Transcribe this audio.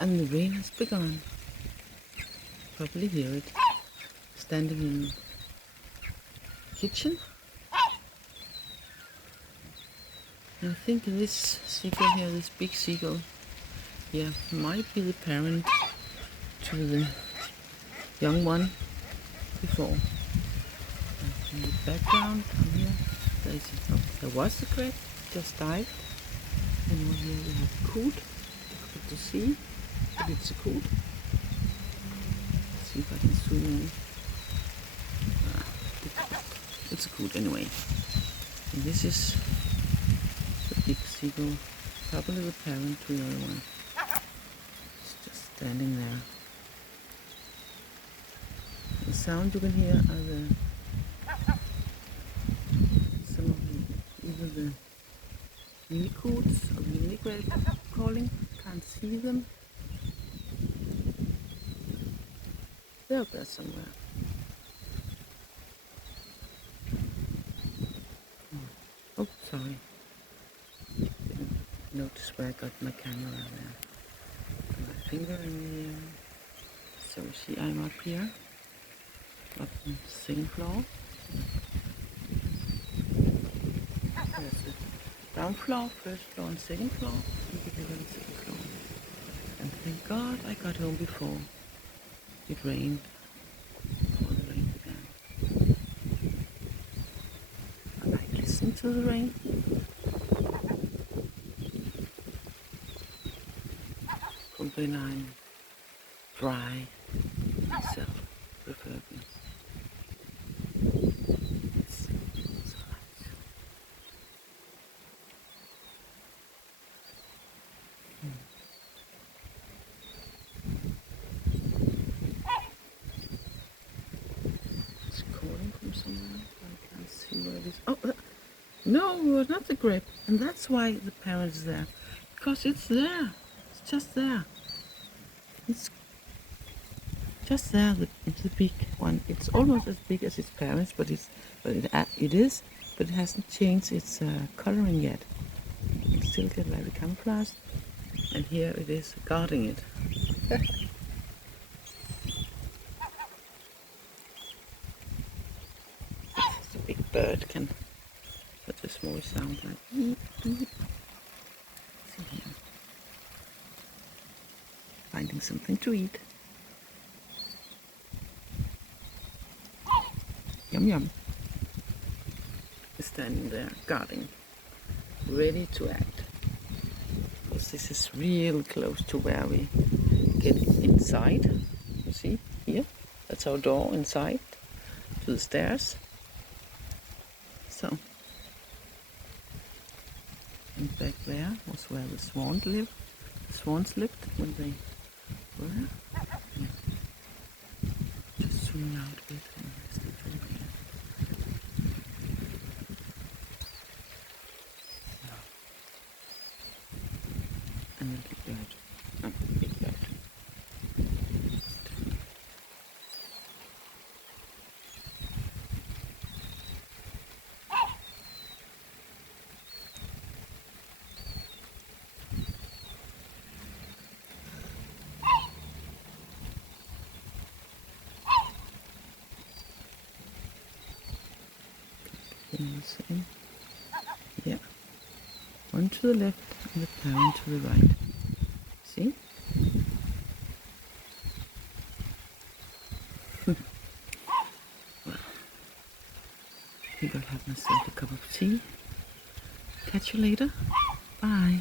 And the rain has begun. Probably hear it. Standing in the kitchen. And I think this seagull here, this big seagull here, might be the parent to the young one before. In the background, down here, there was a crab, just died. And over here we have a coot. Difficult to see, but it's a coot. Let's see if I can zoom in. It's a coot anyway. And this is the big seagull, probably the parent to the other one. It's just standing there. The sound you can hear are some of either the mini coots or the mini crab calling. Can't see them. They're up there somewhere. Oh, sorry. Didn't notice where I got my camera there. Got my finger in the air. So see, I'm up here, up on the second floor. There's the ground floor, first floor and second floor. You can live on the second floor. And thank God I got home before it rained. Before the rain began. I like listening to the rain. From when I'm dry myself, preferably. It's so nice. It's calling from somewhere. I can't see where it is. Oh, no, it's not the grape. And that's why the parent is there. Because it's there. It's just there. It's just there, the big one. It's almost as big as its parents, but it hasn't changed its coloring yet. You can still get very camouflaged. And here it is guarding it. It's a big bird can such a small sound like eep, eep. See here. Finding something to eat. Yum yum. Standing there guarding, ready to act. Because this is real close to where we get inside. You see here? That's our door inside to the stairs. So, and back there was where the swans lived. The swans lived when they were. Yeah. Just zoom out a bit and still zoom here. And a little bird. Oh, big bird. Yeah. One to the left and the parent to the right. See? Well, I think I'll have myself a cup of tea. Catch you later. Bye.